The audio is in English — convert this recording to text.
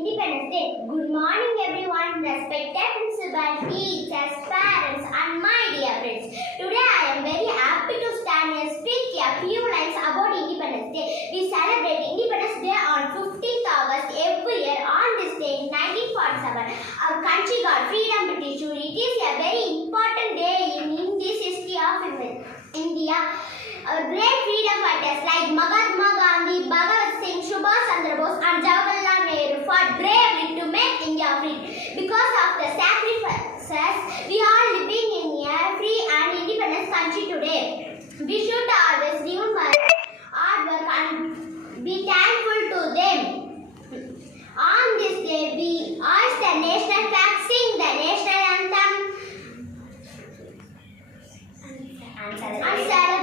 Independence Day. Good morning everyone, respected principal, teachers, parents and my dear friends. Today I am very happy to stand and speak a few lines about Independence Day. We celebrate Independence Day on 15th August every year. On this day in 1947, our country got freedom to issue. It is a very important day in this history of India. Our great freedom fighters like Mahatma Gandhi, Bhagat Singh, Subhash Chandra Bose and Jawaharlal Nehru fought bravely to make India free. Because of the sacrifices, we are living in a free and independent country today. We should always remember hard work and be thankful to them. On this day, we hoist the national flag, sing the national anthem, and celebrate